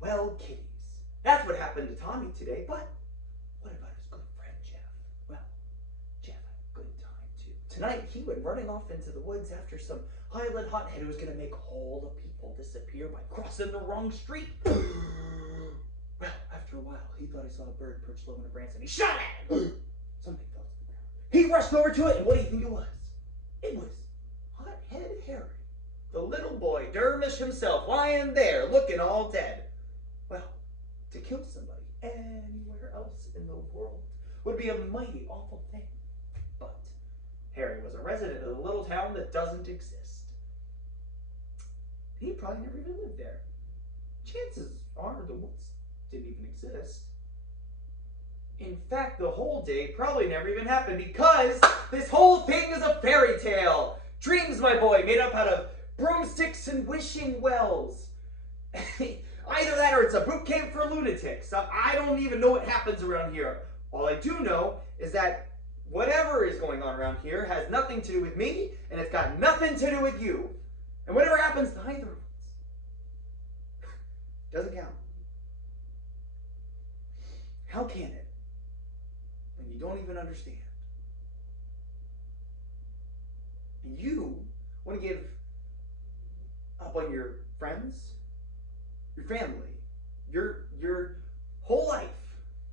Well, kitties, that's what happened to Tommy today, but what about his good friend Jeff? Well, Jeff had a good time too. Tonight he went running off into the woods after some Highland hothead who was going to make all the people disappear by crossing the wrong street. Well, after a while, he thought he saw a bird perched low in a branch and he shot at it. Something fell to the ground. He rushed over to it, and what do you think it was? It was Hothead Harry, the little boy Dermish himself, lying there looking all dead. Well, to kill somebody anywhere else in the world would be a mighty awful thing. But Harry was a resident of the little town that doesn't exist. He probably never even lived there. Chances are the woods didn't even exist. In fact, the whole day probably never even happened because this whole thing is a fairy tale. Dreams, my boy, made up out of broomsticks and wishing wells. Either that or it's a boot camp for lunatics. I don't even know what happens around here. All I do know is that whatever is going on around here has nothing to do with me, and it's got nothing to do with you. And whatever happens to either of us doesn't count. How can it when you don't even understand? And you want to give up on your friends, your family, your whole life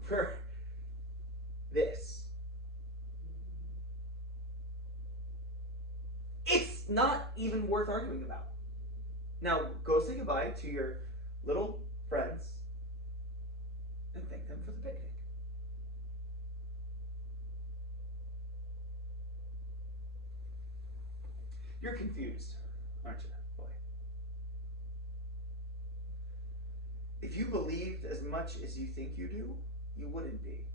for this. It's not even worth arguing about. Now, go say goodbye to your little friends and thank them for the picnic. You're confused, aren't you, boy? If you believed as much as you think you do, you wouldn't be.